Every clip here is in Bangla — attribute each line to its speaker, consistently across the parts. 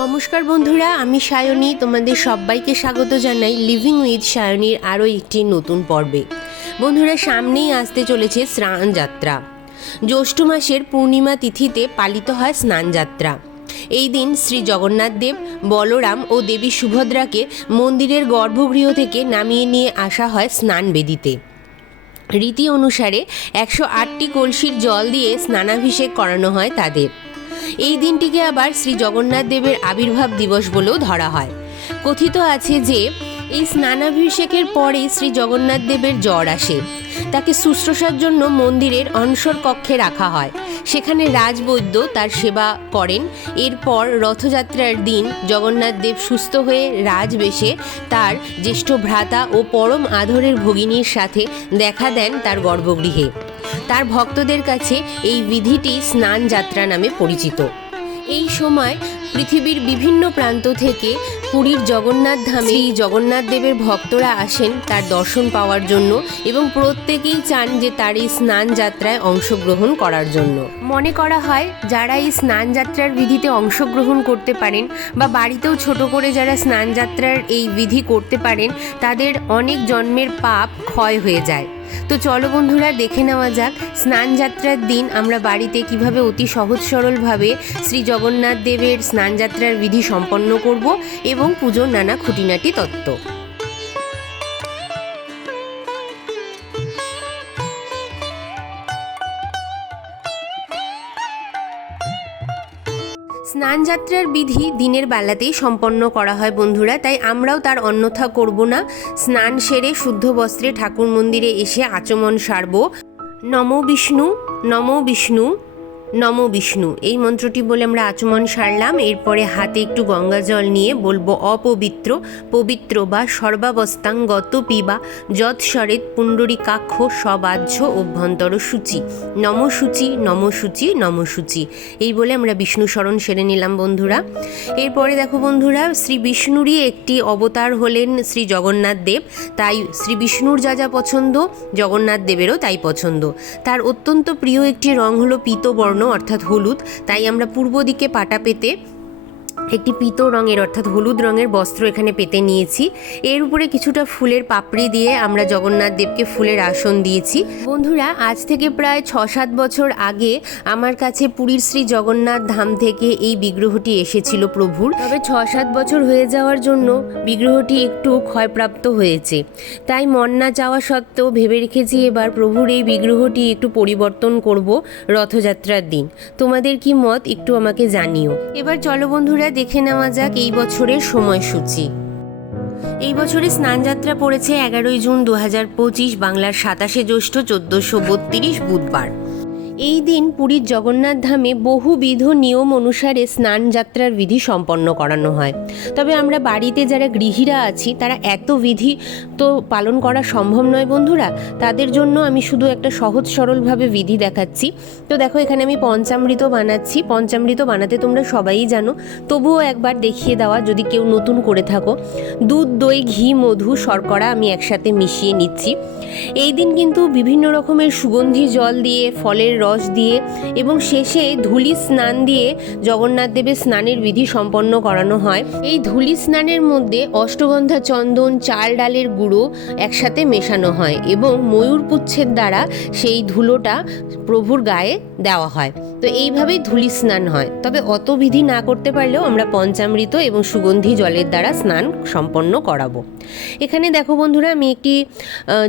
Speaker 1: নমস্কার বন্ধুরা, আমি সায়নী। তোমাদের সবাইকে স্বাগত জানাই লিভিং উইথ সায়নীর আরও একটি নতুন পর্বে। বন্ধুরা, সামনেই আসতে চলেছে স্নান যাত্রা। জ্যৈষ্ঠ মাসের পূর্ণিমা তিথিতে পালিত হয় স্নানযাত্রা এই দিন শ্রী জগন্নাথ দেব, বলরাম ও দেবী সুভদ্রাকে মন্দিরের গর্ভগৃহ থেকে নামিয়ে নিয়ে আসা হয় স্নান বেদিতে। রীতি অনুসারে একশো আটটি কলসির জল দিয়ে স্নানাভিষেক করানো হয় তাদের। এই দিনটিকে আবার শ্রী জগন্নাথ দেবের আবির্ভাব দিবস বলেও ধরা হয়। কথিত আছে যে, এই স্নানাভিষেকের পরে শ্রী জগন্নাথ দেবের জ্বর আসে। তাকে শুশ্রূষার জন্য মন্দিরের অনসর কক্ষে রাখা হয়। সেখানে রাজবৈদ্য তার সেবা করেন। এরপর রথযাত্রার দিন জগন্নাথ দেব সুস্থ হয়ে রাজবেশে তার জ্যেষ্ঠ ভ্রাতা ও পরম আদরের ভগিনীর সাথে দেখা দেন তার গর্ভগৃহে। তার ভক্তদের কাছে এই বিধিটি স্নান যাত্রা নামে পরিচিত। এই সময় পৃথিবীর বিভিন্ন প্রান্ত থেকে পুরীর জগন্নাথ ধামে এই জগন্নাথ দেবের ভক্তরা আসেন তার দর্শন পাওয়ার জন্য এবং প্রত্যেকেই চান যে তার এই স্নান যাত্রায় অংশগ্রহণ করার জন্য। মনে করা হয়, যারা এই স্নান যাত্রার বিধিতে অংশগ্রহণ করতে পারেন বা বাড়িতেও ছোট করে যারা স্নান যাত্রার এই বিধি করতে পারেন, তাদের অনেক জন্মের পাপ ক্ষয় হয়ে যায়। তো চলো বন্ধুরা, দেখে নেওয়া যাক স্নান যাত্রার দিন আমরা বাড়িতে কীভাবে অতি সহজ সরলভাবে শ্রী জগন্নাথ দেবের স্নান যাত্রার বিধি সম্পন্ন করব এবং পুজোর নানা খুঁটিনাটি তত্ত্ব। স্নান যাত্রার বিধি দিনের বেলাতেই সম্পন্ন করা হয় বন্ধুরা, তাই আমরাও তার অন্যথা করব না। স্নান সেরে শুদ্ধ বস্ত্রে ঠাকুর মন্দিরে এসে আচমন সারব। নম বিষ্ণু নম বিষ্ণু। নম বিষ্ণু। এই মন্ত্রটি বলে আমরা আচমন সারলাম। এরপরে হাতে একটু গঙ্গা জল নিয়ে বলব অপবিত্র, পবিত্র বা সর্বাবস্থাং গত পিবা যৎস্বরেত পুণ্ডরীকাক্ষ সবাহ্য অভ্যন্তর সূচি। নম সূচি নম সূচি নম সূচি। এই বলে আমরা বিষ্ণু স্মরণ সেরে নিলাম বন্ধুরা। এরপরে দেখো বন্ধুরা, শ্রী বিষ্ণুরই একটি অবতার হলেন শ্রী জগন্নাথ দেব। তাই শ্রী বিষ্ণুর যা যা পছন্দ, জগন্নাথ দেবেরও তাই পছন্দ। তার অত্যন্ত প্রিয় একটি রং হলো পীতবর্ণ। অর্থাৎ হলুদ তাই আমরা পূর্ব দিকে পাটা পেতে একটি পিত রঙের অর্থাৎ হলুদ রঙের বস্ত্র এখানে পেতে নিয়েছি। এর উপরে কিছুটা ফুলের পাপড়ি দিয়ে আমরা জগন্নাথ দেবকে ফুলের আসন দিয়েছি। বন্ধুরা, আজ থেকে প্রায় ছ সাত বছর আগে আমার কাছে পুরীর শ্রী জগন্নাথ ধাম থেকে এই বিগ্রহটি এসেছিল প্রভুর। তবে ছ সাত বছর হয়ে যাওয়ার জন্য বিগ্রহটি একটু ক্ষয়প্রাপ্ত হয়েছে। তাই মন না চাওয়া সত্ত্বেও ভেবে রেখেছি এবার প্রভুর এই বিগ্রহটি একটু পরিবর্তন করব রথযাত্রার দিন। তোমাদের কি মত? একটু আমাকে জানিও। এবার চলো বন্ধুরা দেখে নেওয়া যাক এই বছরের সময়সূচি। এই বছরে স্নানযাত্রা পড়েছে এগারোই জুন দু হাজার পঁচিশ, বাংলার সাতাশে জ্যৈষ্ঠ চোদ্দোশো বত্রিশ বুধবার। এই দিন পুরীর জগন্নাথ ধামে বহুবিধ নিয়ম অনুসারে স্নান যাত্রার বিধি সম্পন্ন করানো হয়। তবে আমরা বাড়িতে যারা গৃহীরা আছি, তারা এত বিধি তো পালন করা সম্ভব নয় বন্ধুরা। তাদের জন্য আমি শুধু একটা সহজ সরলভাবে বিধি দেখাচ্ছি। তো দেখো, এখানে আমি পঞ্চামৃত বানাচ্ছি। পঞ্চামৃত বানাতে তোমরা সবাই জানো। তবুও একবার দেখিয়ে দেওয়া, যদি কেউ নতুন করে থাকো। দুধ, দই, ঘি, মধু, শর্করা আমি একসাথে মিশিয়ে নিচ্ছি। এই দিন কিন্তু বিভিন্ন রকমের সুগন্ধি জল দিয়ে ফলের রস দিয়ে এবং শেষে ধুলি স্নান দিয়ে জগন্নাথ দেবের স্নানের বিধি সম্পন্ন করানো হয়। এই ধুলি স্নানের মধ্যে অষ্টগন্ধা চন্দন, চাল ডালের গুঁড়ো একসাথে মেশানো হয় এবং ময়ূর পুচ্ছের দ্বারা সেই ধুলোটা প্রভুর গায়ে দেওয়া হয়। তো এইভাবেই ধুলি স্নান হয়। তবে অত বিধি না করতে পারলেও আমরা পঞ্চামৃত এবং সুগন্ধি জলের দ্বারা স্নান সম্পন্ন করাবো। এখানে দেখো বন্ধুরা, আমি একটি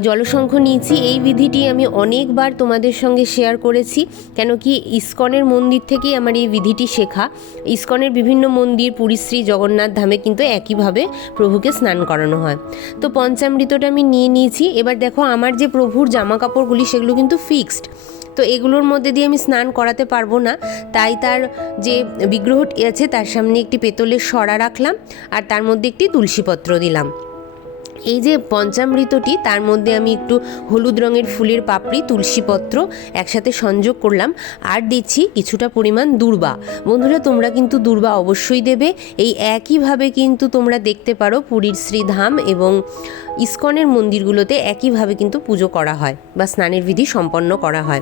Speaker 1: জলসংখ্য নিয়েছি। এই বিধিটি আমি অনেকবার তোমাদের সঙ্গে শেয়ার করেছি। কেন কি ইস্কনের মন্দির থেকেই আমার এই বিধিটি শেখা। ইস্কনের বিভিন্ন মন্দির, পুরী, শ্রী জগন্নাথ ধামে কিন্তু একইভাবে প্রভুকে স্নান করানো হয়। তো পঞ্চামৃতটা আমি নিয়ে নিয়েছি। এবার দেখো, আমার যে প্রভুর জামা কাপড়গুলি সেগুলো কিন্তু ফিক্সড। তো এগুলোর মধ্যে দিয়ে আমি স্নান করাতে পারব না। তাই তার যে বিগ্রহটি আছে, তার সামনে একটি পেতলের সরা রাখলাম আর তার মধ্যে একটি তুলসীপত্র দিলাম। এই যে পঞ্চামৃতটি, তার মধ্যে আমি একটু হলুদ রঙের ফুলের পাপড়ি, তুলসীপত্র একসাথে সংযোগ করলাম। আর দিচ্ছি কিছুটা পরিমাণ দূর্বা। বন্ধুরা, তোমরা কিন্তু দূর্বা অবশ্যই দেবে। এই একইভাবে কিন্তু তোমরা দেখতে পারো পুরীর শ্রীধাম এবং ইস্কনের মন্দিরগুলোতে একইভাবে কিন্তু পুজো করা হয় বা স্নানের বিধি সম্পন্ন করা হয়।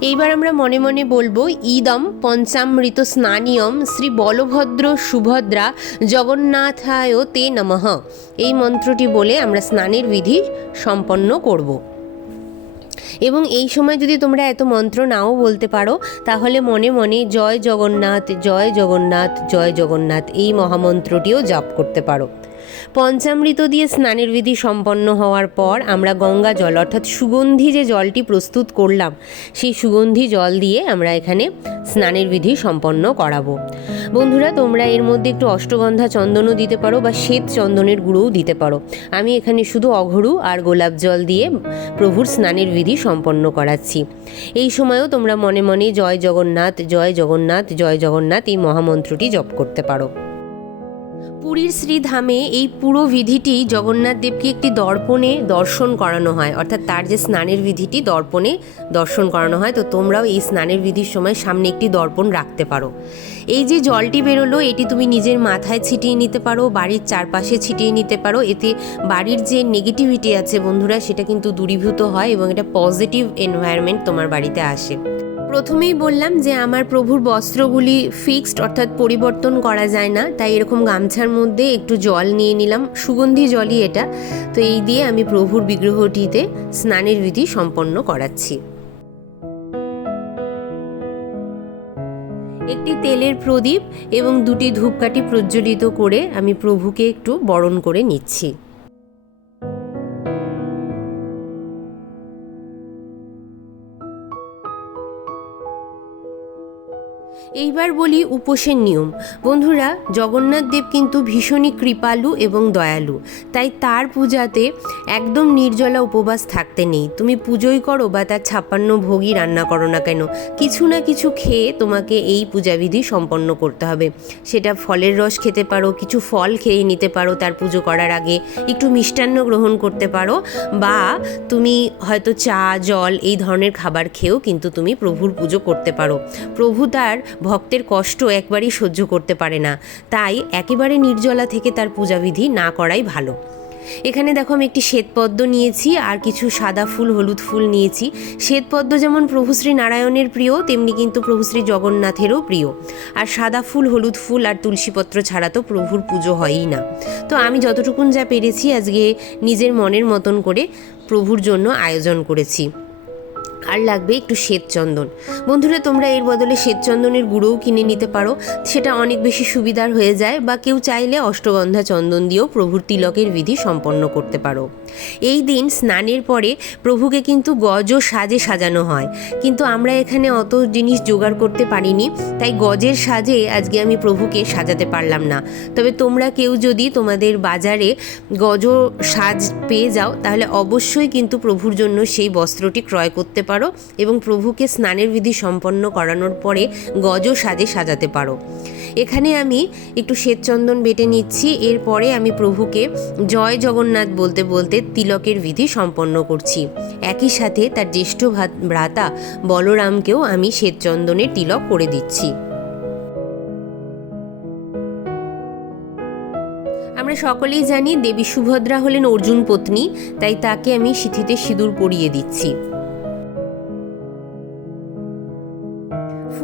Speaker 1: এইবার আমরা মনে মনে বলব, ইদম পঞ্চামৃত স্নানিয়ম শ্রী বলভদ্র সুভদ্রা জগন্নাথায় তে নমঃ। এই মন্ত্রটি বলে আমরা স্নানের বিধি সম্পন্ন করব। এবং এই সময় যদি তোমরা এত মন্ত্র নাও বলতে পারো, তাহলে মনে মনে জয় জগন্নাথ জয় জগন্নাথ জয় জগন্নাথ এই মহামন্ত্রটিও জাপ করতে পারো। পঞ্চামৃত দিয়ে স্নানের বিধি সম্পন্ন হওয়ার পর আমরা গঙ্গা জল, অর্থাৎ সুগন্ধি যে জলটি প্রস্তুত করলাম, সেই সুগন্ধি জল দিয়ে আমরা এখানে স্নানের বিধি সম্পন্ন করাবো। বন্ধুরা, তোমরা এর মধ্যে একটু অষ্টগন্ধা চন্দনও দিতে পারো বা শ্বেত চন্দনের গুঁড়োও দিতে পারো। আমি এখানে শুধু অঘরু আর গোলাপ জল দিয়ে প্রভুর স্নানের বিধি সম্পন্ন করাচ্ছি। এই সময়ও তোমরা মনে মনে জয় জগন্নাথ জয় জগন্নাথ জয় জগন্নাথ এই মহামন্ত্রটি জপ করতে পারো। পুরীর শ্রীধামে এই পুরো বিধিটি জগন্নাথ দেবকে একটি দর্পণে দর্শন করানো হয়, অর্থাৎ তার যে স্নানের বিধিটি দর্পণে দর্শন করানো হয়, তো তোমরাও এই স্নানের বিধির সময় সামনে একটি দর্পণ রাখতে পারো। এই যে জলটি বেরোলো, এটি তুমি নিজের মাথায় ছিটিয়ে নিতে পারো, বাড়ির চারপাশে ছিটিয়ে নিতে পারো। এতে বাড়ির যে নেগেটিভিটি আছে বন্ধুরা, সেটা কিন্তু দূরীভূত হয় এবং এটা পজিটিভ এনভায়রনমেন্ট তোমার বাড়িতে আসে। প্রথমেই বললাম যে আমার প্রভুর বস্ত্রগুলি ফিক্সড অর্থাৎ পরিবর্তন করা যায় না। তাই এরকম গামছার মধ্যে একটু জল নিয়ে নিলাম। সুগন্ধি জলই এটা। তো এই দিয়ে আমি প্রভুর বিগ্রহটিতে স্নানের বিধি সম্পন্ন করাচ্ছি। একটি তেলের প্রদীপ এবং দুটি ধূপকাঠি প্রজ্বলিত করে আমি প্রভুকে একটু বরণ করে নিচ্ছি। এইবার বলি উপোসের নিয়ম। বন্ধুরা, জগন্নাথ দেব কিন্তু ভীষণই কৃপালু এবং দয়ালু। তাই তার পূজাতে একদম নির্জলা উপবাস থাকতে নেই। তুমি পুজোই করো বা তার ছাপ্পান্ন ভোগই রান্না করো না কেন, কিছু না কিছু খেয়ে তোমাকে এই পূজাবিধি সম্পন্ন করতে হবে। সেটা ফলের রস খেতে পারো, কিছু ফল খেয়ে নিতে পারো তার পুজো করার আগে। একটু মিষ্টান্ন গ্রহণ করতে পারো বা তুমি হয়তো চা, জল এই ধরনের খাবার খেয়েও কিন্তু তুমি প্রভুর পুজো করতে পারো। প্রভু তার ভক্তের কষ্ট একবারই সহ্য করতে পারে না। তাই একেবারে নির্জলা থেকে তার পূজাবিধি না করাই ভালো। এখানে দেখো আমি একটি শ্বেতপদ্ম নিয়েছি আর কিছু সাদা ফুল, হলুদ ফুল নিয়েছি। শ্বেতপদ্ম যেমন প্রভু শ্রী নারায়ণের প্রিয়, তেমনি কিন্তু প্রভু শ্রী জগন্নাথেরও প্রিয়। আর সাদা ফুল, হলুদ ফুল আর তুলসীপত্র ছাড়া তো প্রভুর পুজো হয়ই না। তো আমি যতটুকুন যা পেরেছি আজকে নিজের মনের মতন করে প্রভুর জন্য আয়োজন করেছি। আর লাগবে একটু শ্বেতচন্দন। বন্ধুরা, তোমরা এর বদলে শ্বেতচন্দনের গুঁড়োও কিনে নিতে পারো। সেটা অনেক বেশি সুবিধার হয়ে যায় বা কেউ চাইলে অষ্টগন্ধা চন্দন দিয়েও প্রভুর তিলকের বিধি সম্পন্ন করতে পারো। এই দিন স্নানের পরে প্রভুকে কিন্তু গজ সাজে সাজানো হয়। কিন্তু আমরা এখানে অত জিনিস জোগাড় করতে পারিনি, তাই গজের সাজে আজকে আমি প্রভুকে সাজাতে পারলাম না। তবে তোমরা কেউ যদি তোমাদের বাজারে গজ সাজ পেয়ে যাও, তাহলে অবশ্যই কিন্তু প্রভুর জন্য সেই বস্ত্রটি ক্রয় করতে পারো। এবং প্রভুকে স্নানের বিধি সম্পন্ন করানোর পরে গজ সাজে সাজাতে পারো। এখানে আমি একটু শ্বেতচন্দন বেটে নিচ্ছি, এরপরে আমি প্রভুকে জয় জগন্নাথ বলতে বলতে তিলকের বিধি সম্পন্ন করছি। একই সাথে তার জ্যেষ্ঠ ভ্রাতা বলরামকেও আমি শ্বেতচন্দনের তিলক করে দিচ্ছি। আমরা সকলেই জানি দেবী সুভদ্রা হলেন অর্জুন পত্নী, তাই তাকে আমি সিথিতে সিঁদুর পরিয়ে দিচ্ছি।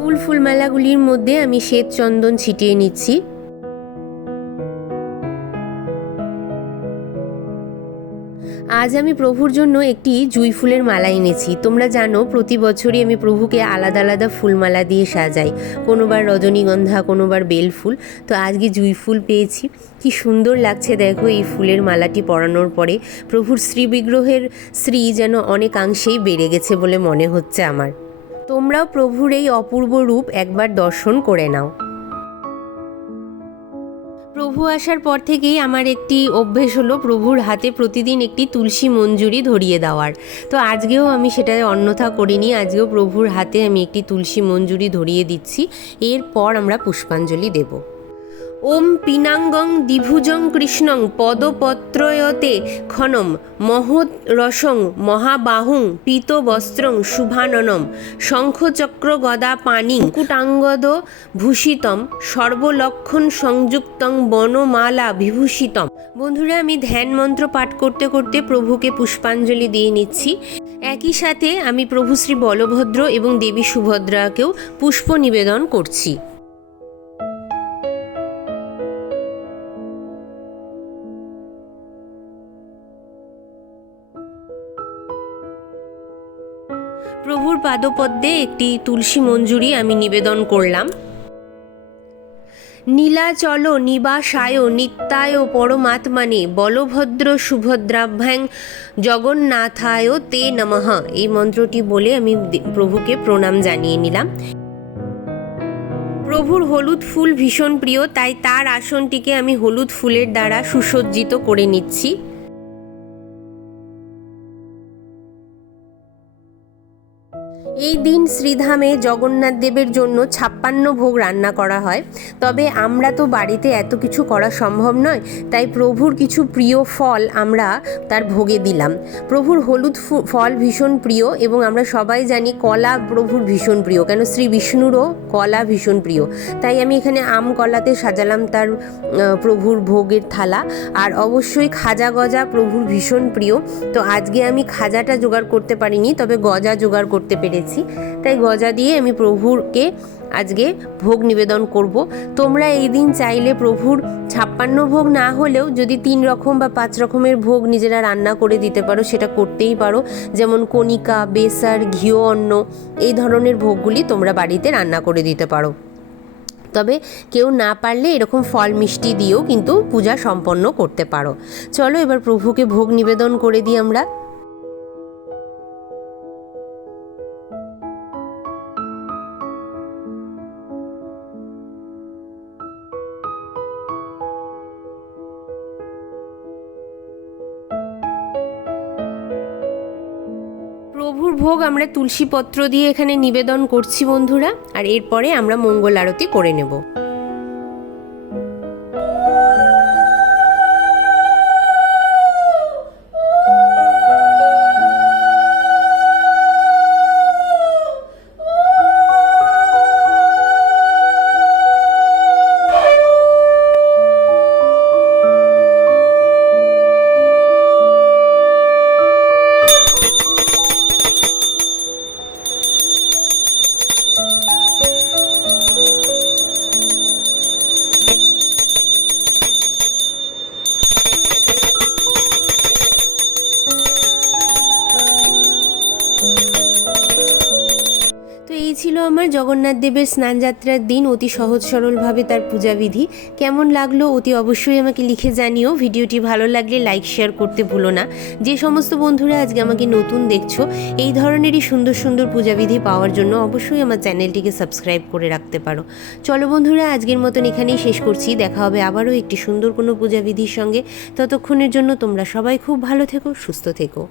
Speaker 1: ফুল ফুলমালাগুলির মধ্যে আমি শ্বেত চন্দন ছিটিয়ে নিচ্ছি। আজ আমি প্রভুর জন্য একটি জুই ফুলের মালা এনেছি। তোমরা জানো, প্রতি বছরই আমি প্রভুকে আলাদা আলাদা ফুলমালা দিয়ে সাজাই। কোনোবার রজনীগন্ধা, কোনোবার বেল ফুল। তো আজকে জুই ফুল পেয়েছি। কি সুন্দর লাগছে দেখো এই ফুলের মালাটি পরানোর পরে। প্রভুর শ্রীবিগ্রহের শ্রী যেন অনেকাংশেই বেড়ে গেছে বলে মনে হচ্ছে আমার। তোমরাও প্রভুর এই অপূর্ব রূপ একবার দর্শন করে নাও। প্রভু আসার পর থেকেই আমার একটি অভ্যেস হলো প্রভুর হাতে প্রতিদিন একটি তুলসী মঞ্জুরি ধরিয়ে দেওয়ার। তো আজকেও আমি সেটা অন্যথা করিনি, আজকেও প্রভুর হাতে আমি একটি তুলসী মঞ্জুরি ধরিয়ে দিচ্ছি। এরপর আমরা পুষ্পাঞ্জলি দেব। ওম পিনাঙ্গং দ্বিভুজং কৃষ্ণং পদপত্রয়তে খনম মহৎ রসং মহাবাহুং পীতবস্ত্রং শুভাননম শঙ্খচক্র গদা পানি কুটাঙ্গদ ভূষিতম সর্বলক্ষণ সংযুক্তং বনমালা বিভূষিতম। বন্ধুরা, আমি ধ্যান মন্ত্র পাঠ করতে করতে প্রভুকে পুষ্পাঞ্জলি দিয়ে নিচ্ছি। একই সাথে আমি প্রভু শ্রী বলভদ্র এবং দেবী সুভদ্রাকেও পুষ্প নিবেদন করছি। পাদপদ্মে একটি তুলসী মঞ্জুরি আমি নিবেদন করলাম। নীলাচল নিবাসায় নিত্যায় পরমাত্মানে বলভদ্র সুভদ্রাভ্যাং জগন্নাথায় তে নমঃ। এই মন্ত্রটি বলে আমি প্রভুকে প্রণাম জানিয়ে নিলাম। প্রভুর হলুদ ফুল ভীষণ প্রিয়, তাই তার আসনটিকে আমি হলুদ ফুলের দ্বারা সুসজ্জিত করে নিচ্ছি। এই দিন শ্রীধামে জগন্নাথ দেবের জন্য ছাপ্পান্ন ভোগ রান্না করা হয়। তবে আমরা তো বাড়িতে এত কিছু করা সম্ভব নয়, তাই প্রভুর কিছু প্রিয় ফল আমরা তার ভোগে দিলাম। প্রভুর হলুদ ফল ভীষণ প্রিয় এবং আমরা সবাই জানি কলা প্রভুর ভীষণ প্রিয়, কেন শ্রী বিষ্ণুরও কলা ভীষণ প্রিয়। তাই আমি এখানে আম কলাতে সাজালাম তার প্রভুর ভোগের থালা। আর অবশ্যই খাজা গজা প্রভুর ভীষণ প্রিয়। তো আজকে আমি খাজাটা জোগাড় করতে পারিনি, তবে গজা জোগাড় করতে পেরেছি। তাই গজা দিয়ে আমি প্রভুরকে আজকে ভোগ নিবেদন করব। তোমরা এই দিন চাইলে প্রভুর ছাপ্পান্ন ভোগ না হলেও যদি তিন রকম বা পাঁচ রকমের ভোগ নিজেরা রান্না করে দিতে পারো, সেটা করতেই পারো। যেমন কণিকা, বেসার, ঘিও অন্ন, এই ধরনের ভোগগুলি তোমরা বাড়িতে রান্না করে দিতে পারো। তবে কেউ না পারলে এরকম ফল মিষ্টি দিয়েও কিন্তু পূজা সম্পন্ন করতে পারো। চলো এবার প্রভুকে ভোগ নিবেদন করে দিই আমরা। আমরা তুলসীপত্র দিয়ে এখানে নিবেদন করছি বন্ধুরা আর এরপরে আমরা মঙ্গল আরতি করে নেব। জগন্নাথ দেবের স্নানযাত্রার দিন অতি সহজ সরলভাবে তার পূজাবিধি। কেমন লাগল অতি অবশ্যই আমাকে লিখে জানিও। ভিডিওটি ভালো লাগলে লাইক, শেয়ার করতে ভুলো না। যে সমস্ত বন্ধুরা আজকে আমাকে নতুন দেখছ, এই ধরনেরই সুন্দর সুন্দর পূজাবিধি পাওয়ার জন্য অবশ্যই আমার চ্যানেলটিকে সাবস্ক্রাইব করে রাখতে পারো। চলো বন্ধুরা, আজকের মতন এখানেই শেষ করছি। দেখা হবে আবারও একটি সুন্দর কোনো পূজাবিধির সঙ্গে। ততক্ষণের জন্য তোমরা সবাই খুব ভালো থেকো, সুস্থ থেকো।